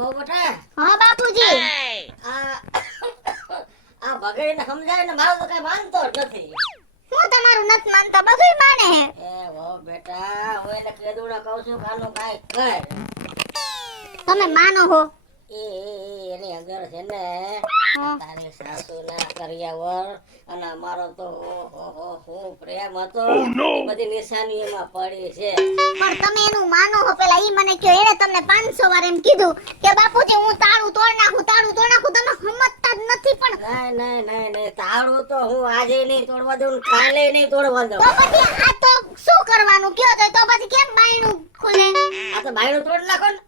હો બેટા. હા બાપુજી. આ ભગડીને સમજાય ને મારું તો કઈ માનતો જ નથી. હું તમારું નથી માનતા, બધુંય માને હે. એ હો બેટા, હું એને કેદુડા કહું છું કાનું કાઈ કર. તમે માનો હો. એની અંદર છે ને હા. તારી સાસુના કરિયાવર અને અમારો તો હું પ્રેમ હતો એ બધી નિશાની એમાં પડી છે. પણ તમે એનું માનો હો, પેલા ઈ મને કયો. એને તમને 500 વાર એમ કીધું કે બાપુજી હું તાળું તોડ નાખું, તાળું તોડ નાખું. તમે સમજતા જ નથી. પણ નહીં તાળું તો હું આજે નહીં તોડવા દઉં, કાલે નહીં તોડવા દઉં. તો પછી આ તો શું કરવાનું કયો? તો પછી કેમ બાયણું ખોલે? આ તો બાયણું તોડ નાખો ને.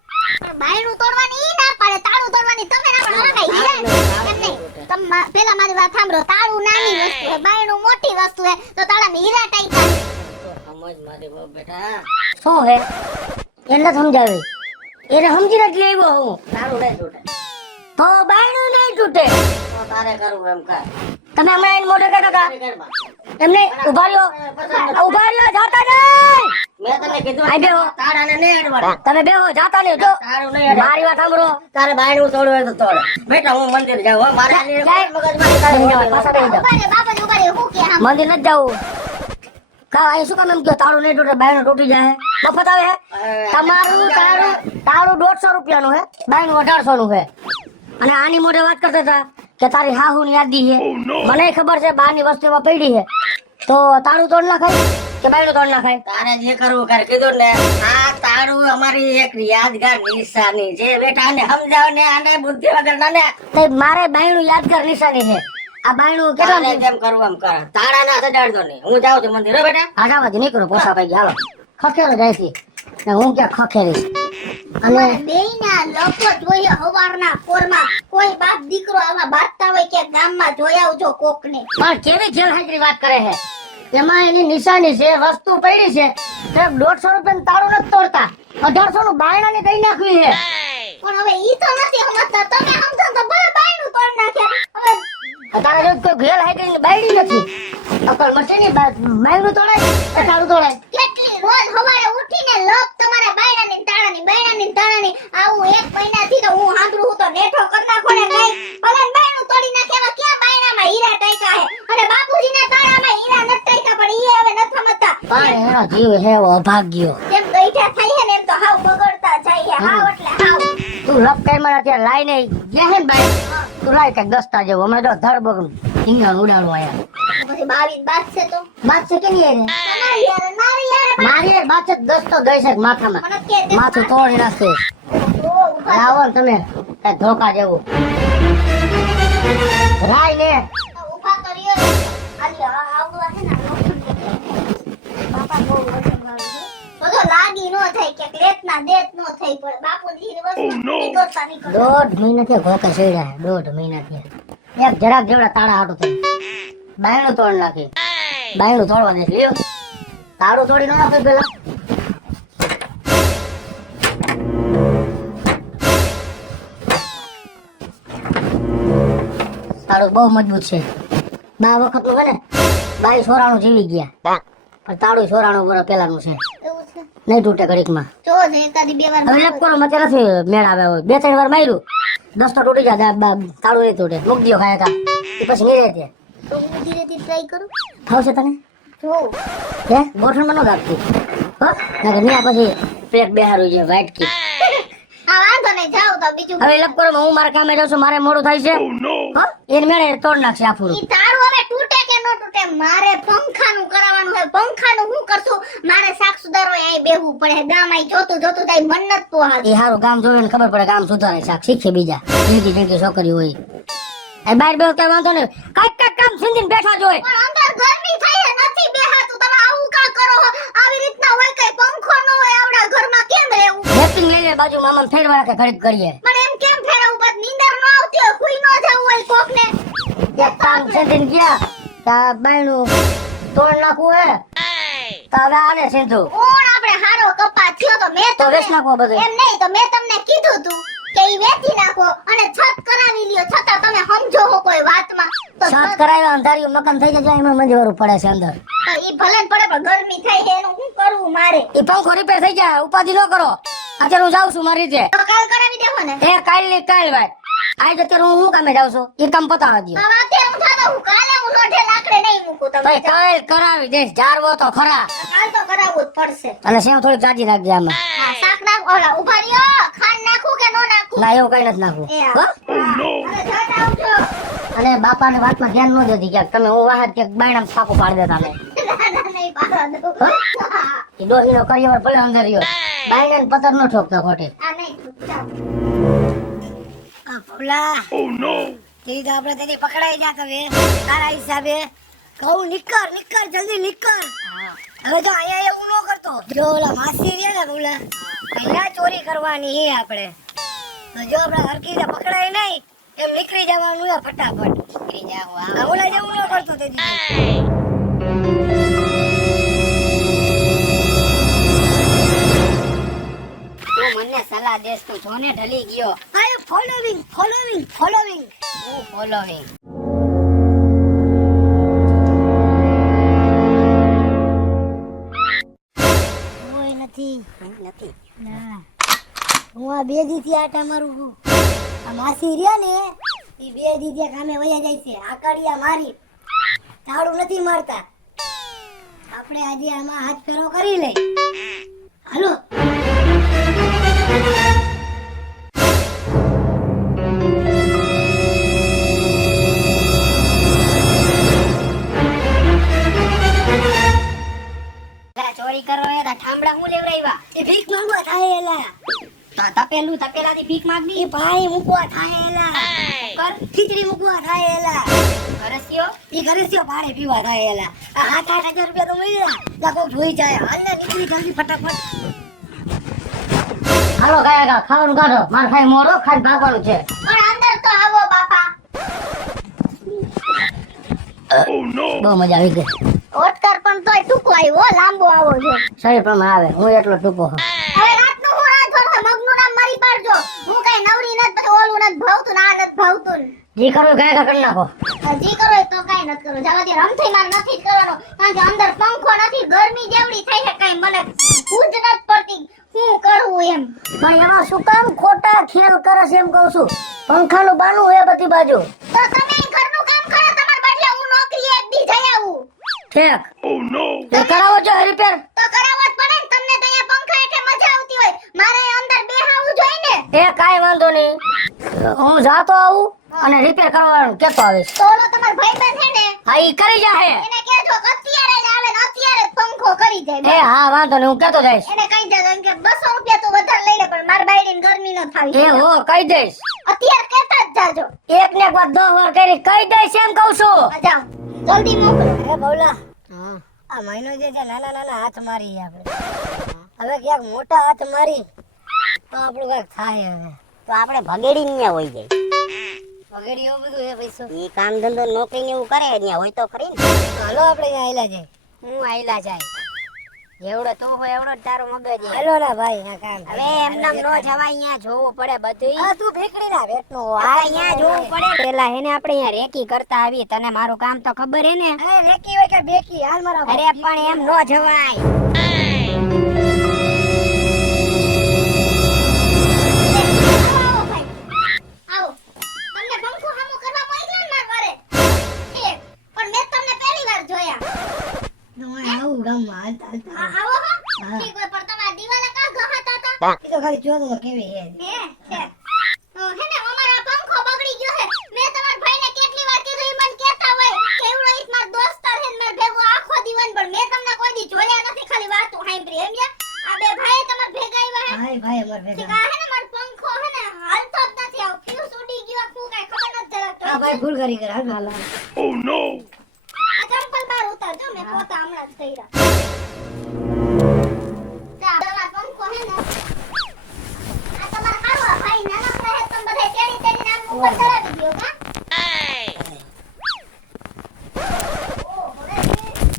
પણ બાયણું તોડવાની ઈ ના પાડે, તાળું તોડવાની તમે ના પાડો. હવે કઈ એમ નહીં. તમે પેલા મારી વાત સાંભળો. તાળું નાની વસ્તુ છે, બાયણું મોટી વસ્તુ છે. તો તાળામાં હીરા ટાઈકા. સમજ મારી બહુ બેટા. શું હે એને સમજાવે, એને સમજીને જ લેવો. હું તારું નહીં તૂટે તો બાયણું નહીં તૂટે. તો તારે કરવું એમ કર. તમે હમણાં એને મોઢે કહેતા હતા તારે કરમાં. એમને ઉભા રહ્યો જાતા નહીં. મેં તને કીધું આઈ બેહો. તારાને નહીં અડવાના. તમે બેહો જાતા નહીં. જો તારું નહીં અડે. મારી વાત સાંભળો. તારે બાયણું તોડવું હોય તો તોડ. બેટા હું મંદિર જાઉં હો. મારે આની જાય. મગજમાંથી તારે પાછા બેહી જાઓ. ઉભા રે બાપુજી, ઉભા રે. હું કે આમ મંદિર નથી જવું. કા અહીં શું કામ એમ કહો તાળું નહીં તૂટે, બાયણું તૂટી જાય? મફત આવે હે? તમારું તાળું 150 રૂપિયાનું હે, બાયણું 1800 નું હે. અને આની મોઢે વાત કરતા હતા કે તારી હાહુની યાદી છે. મને ખબર છે બહારની વસ્તુમાં પડી છે. તો તાળું તોડ નાખાય કે બાયણું તોડ નાખાય? તારે જે કરવું કર. કીધું ને આ તારું અમારી એક યાદગાર નિશાની છે. બેટા આને સમજાવ ને, આને બુદ્ધિ વગર નાને. તો મારે બાયણું યાદગાર નિશાની છે. આ બાયણું કેટલા તારે જેમ કરવું એમ કર. તારા ના સજાડતો નહીં. હું જાઉં છું મંદિર હો બેટા. આગામાંથી નીકળો પોસા પૈકી હાલો. ખખેરો જાય છે ને હું ક્યાં ખખેરીશ. અને બેયના લોકો જોઈએ હવારના પોરમાં. કોઈ બાપ દીકરો આવા બાંધતા હોય કે ગામમાં જોઈ આવજો કોકને. પણ કેવી જેલહાજરી વાત કરે છે. એમાં એની નિશાની છે, વસ્તુ પડી છે. તો 150 રૂપિયાનું તાળું નથી તોડતા, 1800 નું બાયણાની દઈ નાખવી છે. પણ હવે ઈ તો નથી સમજતા. તમે સમજો તો ભલે બાયણું તોડ નાખ્યા. હવે તારા જો કોઈ જેલહાજરી બાયડી નથી. અકલ મરશે ની બાયણું તોડાય કે તાળું તોડાય? કેટલી રોજ સવારે ઉઠીને લોક તમારે બાયણાની તાળાની આવું 1 મહિનાથી તો હું સાંભળું હું તો નેઠો કર નાખો ને કઈ ભલે બાયણું તોડી નાખે. એમાં ક્યાં બાયણામાં હીરા ટાઈકા હે? અને બાપુજીના તાળામાં હીરા નથી ટાઈકા, પણ ઈ હવે નથી સમજતા. પણ એનો જીવ હે અભાગ્યો. જેમ ગઈઠા થાય છે ને એમ તો હાવ બગડતા જાય છે. હાવ એટલે હાવ. તું લપ ટાઈમ અત્યારે લાઈ નહીં ગયા હે ને બાય. તું લાય કઈક દસ્તા જેવું. અમે તો ધડબગ ઈંગણ ઉડાડવા આયા. પછી 22 બાદ છે તો બાત છે કે નહીં? તમારી યાર મારી યાર મારી બાત છે દસ્તો દઈ છે માથામાં. મને કે દે. માથું તોડી નાખશે. આવો ને તમે કઈ ધોકા જેવું રાય ને. ઉભા કર્યો. આલી આવવા છે ને બાપા બહુ વજનવાળું છે. બધો લાગી નો થાય કે લેતના દેત નો થઈ પડે. બાપુજી ની વસ્તુ નીકળતા 1.5 મહિનાથી ઘોકે સડ્યા હે. 1.5 મહિનાથી એક જરાક જેવડા તાળા હાટું થઈ બાયણું તોડ નાખી. બાયણું તોડવા દે લ્યો. તાળું તોડી ન નાખે પેલા. તાળું બહુ મજબૂત છે. 2 વખત નું છે ને 22 સોરાણું જીવી ગયા. પણ તાળું સોરાણું પર પેલાનું છે, એવું છે. નહીં તૂટે ઘડીકમાં. જો છે એકાદી બે વાર હવે લેપ કરો મતે નથી મેળ આવે. હોય 2-3 વાર માર્યું દસ્તો તૂટી જાય. તાળું નહીં તૂટે. મૂક દો ખાયા તા એ પછી નહીં રહેતી. તો હું ધીરે ધીરે ટ્રાય કરું. થાવશે તને? જો હે ગોઠણમાં ન ગાપતી હો ના કે ન્યા પછી પ્લેટ બેહારું છે વ્હાઈટ કી. આ વાંધો નહીં, જાઓ તો બીજું. હવે લપ કરો હું મારા કામે જાઉં છું. મારે મોડું થાય છે હો. એને મેળે તોડ નાખશે આ ફૂરું. ઈ તારું હવે તૂટે કે ન તૂટે, મારે પંખાનું કરાવવાનું હોય. પંખાનું હું કરશું? મારે શાક સુધારવા અહીં બેહવું પડે. ગામ આઈ જોતું થાય મન નત પોહાતું. એ હારું ગામ જોવે ને ખબર પડે ગામ સુધારે શાક શીખે બીજા જિંદગી છોકરી હોય. એ બહાર બેહો કઈ વાંધો નહીં. કાંઈક કામ સિંધીને બેઠા જ હોય. પણ અંદર ગરમી થાય છે, નથી બેહાતું. તમે આવું કા કરો છો? આવી રીતના હોય કઈ પંખો ન હોય આવડા ઘરમાં કેમ રહેવું? નેપિંગ લઈ લે બાજુ મામા ફેરવા રાખે ઘડીક કરીએ. પણ એમ કેમ ફેરવું? બસ નીંદર ન આવતી હોય, હુઈ ન જાવું હોય કોકને. એક કામ સિંધીને ગયા તા બાયણું તોડ નાખવું હે તો હવે આને સીધું કોણ આપણે હારો કપા થયો તો મેં તો તમને- વેચ નાખવો બધું. એમ નહીં તો મેં તમને કીધું તું કે ઈ વેચી નાખો અને છત કરાવી લ્યો. છતાં તમે સમજો હો કોઈ વાતમાં તો સાત કરાવ્યા અંધારિયું મકાન થઈ જાય એમાં મંજવારું પડે છે અંદર. ઈ ભલે ને પડે પણ ગરમી થાય છે એનું શું કરવું મારે? એ પંખો રિપેર થઈ જાય ઉપાધિ ન કરો. અત્યારે હું જાઉં છું મારી રીતે. તો કાલ કરાવી દેવો ને. એ કાલ ની કાલ ભાઈ. આજ અત્યારે હું કામે જાઉં છું. એ કામ પતાવા દો. હવે અત્યારે હું થાતો હું કાલે હું લોઢે લાકડે નહીં મૂકું તમને. ભાઈ કાલ કરાવી દઈશ. જારવો તો ખરા. કાલ તો કરાવવું જ પડશે. અને સેવ થોડીક જાજી રાખજે આમાં. હા, શાક નાખ ઓલા ઉભા રહ્યો. ખાંડ નાખું કે નો નાખું? ના એવું કઈ નથી નાખવું. એ હો? હવે જતા આવજો. અને બાપાને વાતમાં ધ્યાન ન દેતી ક્યાંક તમે હું વાહત ક્યાંક બાયણામાં ફાંકું પાડી દેતા ને. ના, ના, નહીં પાડવા દઉં. હા, એ ડોહીનો કરિયર ભલે અંદર રહ્યો. બાયણાને પતર ન ઠોકતા ખોટી. આ નહીં જાઓ. આ ફૂલા. ઈ તો આપણે તેથી પકડાઈ જા હવે તારા હિસાબે કહું નિકર જલ્દી નિકર. હવે તો અહીંયા એવું ન કરતો. જો ઓલા માસી રહ્યા ને ફૂલા અહીંયા ચોરી કરવાની હે આપણે. તો જો આપણે હરકી રીતે પકડાય નહીં એમ નીકળી જવાનું હે ફટાફટ. નીકળી જાવ. આ ઓલા જેવું ન કરતો તેથી. મને સલાહ દેસ તું જોને ઢલી ગયો. આઈ એમ ફોલોવિંગ હું ફોલોવિંગ. કોઈ નથી ના હું આ બે દીથી આટા મારું છું. આ માસી રહ્યા ને એ બે દીથી કામે વયા જાય છે. આકડિયા મારી તાળું નથી મારતા. આપણે આજે આમાં હાથ ફેરો કરી લઈ. હાલો ચોરી કરો એ ઠામડા હું લેવરાવ્યા. એ ભીખ માંગવા થાય એલા. તપેલાથી ભીખ માંગની. એ પાણી મૂકવા થાય એલા. કર ખીચડી મૂકવા થાય એલા. ઘરસ્યો પાણી પીવા થાય એલા. આ 7-8 હજાર રૂપિયા તો મળ્યા. લાગો જોઈ જાય. હાલ ને નીકળી જલ્દી ફટાફટ. હાલો ગાયકા ખાવાનું કાઢો. માર ખાઈ મોરો ખાઈ ભાગવાનું છે. પણ અંદર તો આવો બાપા. બહુ મજા આવી ગઈ. ઓટકર પણ તોય ટૂંકો આવ્યો લાંબો આવો છે. શરીર પ્રમાણે આવે. હું એટલો ટૂંકો છું. હવે રાતનું હું રાત ભરતો મગનું નામ મારી પાડજો. હું કઈ નવરી નત પછી ઓલું નત ભાવતું ને આ નત ભાવતું ને. જી કરવું ગાયકા કરી નાખો. હજી કરો એ તો કઈ નત કરો. જવા દે રમથી માર નથી જ કરવાનો. કારણ કે અંદર પંખો નથી. ગરમી જેવડી થઈ છે કઈ મને ઊંઘ નત પડતી. હું કરું એમ. ભાઈ એમાં શું કામ ખોટા ખેલ કરે છે એમ કહું છું. પંખાનું બાનું હે બધી બાજુ. તો તમે ઘરનું કામ કરો તમાર બદલે હું નોકરી એક દી જઈ આવું. ઠેક. તે કરાવો છો રિપેર. તો કરાવવા જ પડે ને. તમને તો અહીંયા પંખા હેઠે મજા આવતી હોય. મારે અંદર બેહાવું જોઈએ ને. એ કાઈ વાંધો નહીં. હું જાતો આવું અને રિપેર કરવાનું કેતો આવીશ. તો ઓલો તમાર ભાઈબંધ છે ને હા ઈ કરી જાહે. એને કહેજો કે અત્યારે જ આવે ને અત્યારે જ પંખો કરી જાય. એ હા વાંધો નહીં હું કેતો જઈશ. એને કહી દેજો એમ કે 200 રૂપિયા તો વધારે લઈ લે પણ માર બાયડીને ગરમી ન થાવી. એ હો કહી દઈશ. અત્યારે કહેતા જ જાજો. એક ને એક વાત 10 વાર કરી કહી દઈશ એમ કહું છું. જાઓ જલ્દી મોકલો. એ ભોલા આ મહિનો જે છે નાના હાથ મારી આપણે. હવે ક્યાંક મોટા હાથ મારી તો આપણું કાંઈક થાય. હવે તો આપણે ભગેડી ન્યા હોય જાય. વગેરે એવું બધું હે પૈસો. એ કામ ધંધો નોકરી ને એવું કરે ન્યા હોય તો ખરી ને. હાલો આપણે અહીંયા આયલા જાય. હું આયલા જાય. એવડો તો હોય એવડો જ તારો મગજ. હાલો ના ભાઈ આ કામ હવે એમનામ નો જવાય. અહીંયા જોવું પડે બધું. આ તું ભેકડી ના વેટનો અહીંયા જોવું પડે. પેલા હેને આપણે અહીંયા રેકી કરતા આવી. તને મારું કામ તો ખબર હે ને. અરે રેકી હોય કે બેકી હાલ મારા અરે પણ એમ નો જવાય. આવો ભાઈ આવો. તમને પંખો હામો કરવા મોકલ્યા ને માર વારે. પણ મેં તમને પહેલી વાર જોયા. આવું રમવા હાલતા આવો હો. ઠીક હોય પણ તમારા દિવાલે કા ગહાતા હતા. એ તો ખાલી જોતો તો કેવી હે. હે છે. તો હે ને અમારો પંખો બગડી ગયો છે. મેં તમારા ભાઈને કેટલી વાર કીધું ઈ મને કહેતા હોય કે એવડો ઈત માર દોસ્તાર છે ને માર ભેગો આખો દીવન પણ મેં તમને કોઈ દી જોયા નથી. ખાલી વાતો સાંભળી સમજ્યા. આ બે ભાઈ તમાર ભેગા આવ્યા હે. ભાઈ અમાર ઠીક ભેગા. આ હે ને માર પંખો હે ને હાલતો જ નથી. આ ફ્યુઝ ઉડી ગયો શું કાઈ ખબર નથી જરાક તો. આ ભાઈ ભૂલ કરી કર હાલ હાલ. આ ચંપલ બાર ઉતારજો. મેં પોતા હમણાં જ કર્યા. જા તમાર પંખો હે ને આ તમાર હારો ભાઈ નાના પ્રહે તમે બધા તેડી નામ ઉપર ચડાવી દયો કા.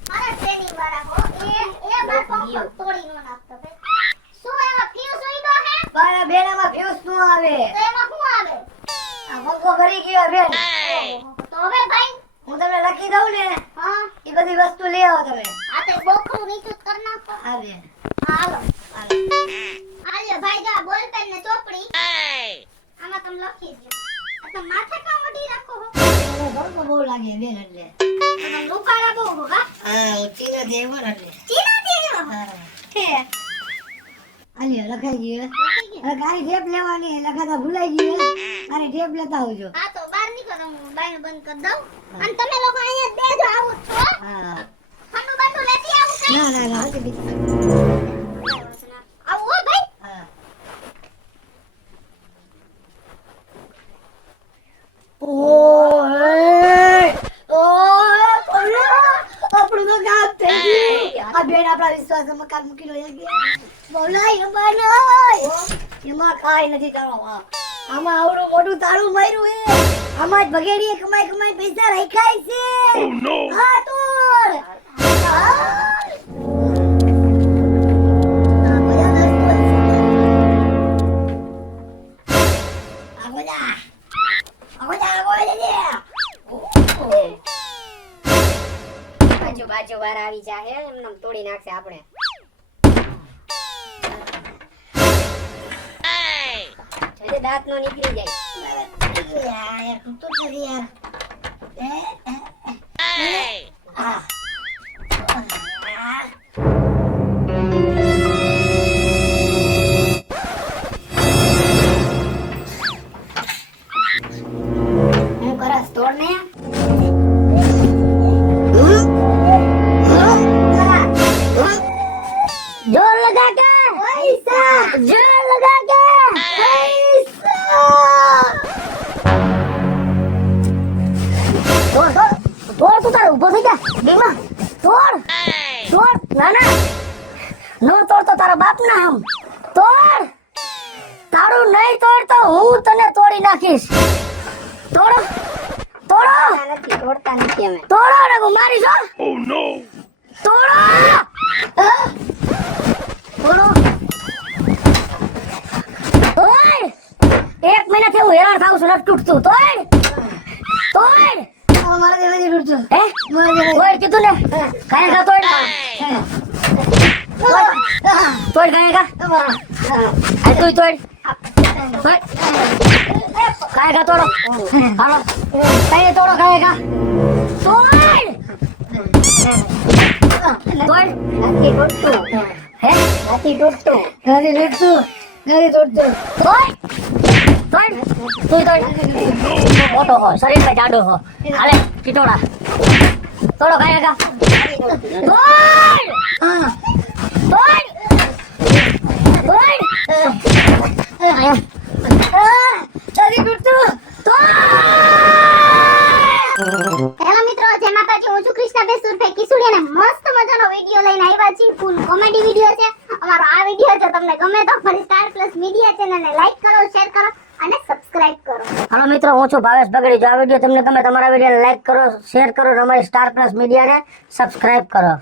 મારા ટ્રેનિંગ વાળા હો. એ માર પંખો તોડી નો નાખતો ભાઈ. શું એમાં ફ્યુઝ ઉડ્યો હે? ભાઈ બેનામાં ફ્યુઝ નો આવે. તો એમાં શું આવે? આ પંખો ભરી ગયો બેન. તો હવે ભાઈ હું તમને લખી દઉં ને હા એ બધી વસ્તુ લઈ આવો તમે. આ તો બોખરું નીચું જ કર નાખો. આ બેન હાલો હાલો. હાલ આલ્યો ભાઈ જા બોલ પેન ને ચોપડી આમાં તમે લખી દો આ તો માથે કામ વડી રાખો હો મને બહુ લાગે બેન એટલે તમે લુકારા બહુ હો કા હા ચીના દેવો ને એટલે ચીના દેવો હે આલ્યો લખાઈ ગયો હવે ગાડી ટેપ લેવાની લખાતા ભૂલાઈ ગયું અરે ટેપ લેતા આવજો આ તો બહાર નીકળો હું બાયણ બંધ કરી દઉં અને તમે લોકો અહીંયા જ બેજો આવું છો હા ખાનું બાનું લેતી આવું કઈ ના ના ના હજી આવું હો ભાઈ હા આપણું તો કામ થઈ ગયું આ બેન આપણા વિશ્વાસ મકાન મૂકી લો બોલાય એમાં કાંઈ નથી તારો આમાં આવડું મોટું તારું માર્યું એ આમાં જ ભગેડીએ કમાઈ કમાઈ પૈસા રાખ્યા છે હા તોડ બાજુ વાર આવી જાય એમને તોડી નાખશે આપણે દાંત નો નીકળી જાય હું કરસ તોડ ને जोर लगा के पैसा जोर लगा के पैसा तोड़ तू तार ऊपर થઈ જા બેમાં તોડ તોડ ના ના નો તોડ તો તારા બાપ ના હમ તોડ તારું નહીં તોડ તો હું તને તોડી નાખીશ તોડો તોડો નથી તોડતા નથી અમે તોડો ને હું મારી છો ઓ નો તોડો બોલો ઓય એક મહિનાથી હું હેરાન થાઉં છું નથી તૂટતું તોડ તોડ મારા દેવાજી તૂટતું હે મારા દેવાજી તોડ કીધું ને કાય કા તોડ તોડ કાય કા આ તું તોડ કાય કા તોડો હાલો કાય તોડો કાય કા તોડ તોડ નથી તોડતું હે નથી તોડતું નથી તૂટતું નથી તૂટતું તોડ તોડ તું તોડ મોટો હો શરીર માં જાડો હો હાલે કિટોડા તોડો કાય કા તોડ હા તોડ તોડ નથી તૂટતું હેલો મિત્રો જય માતાજી હું છું કૃષ્ણાબેન સુરફે કિસુડિયાને મસ્ત મજાનો વિડિયો લઈને આવ્યા છીએ ફૂલ કોમેડી વિડિયો છે અમારો આ વિડિયો જો તમને ગમે તો ફરી સ્ટાર પ્લસ મીડિયા ચેનલને લાઈક કરો શેર કરો અને સબસ્ક્રાઇબ કરો હાલો મિત્રો હું છું ભાવેશ બગડી જો આ વિડિયો તમને ગમે તમારા વિડિયોને લાઈક કરો શેર કરો અને અમારી સ્ટાર પ્લસ મીડિયાને સબસ્ક્રાઇબ કરો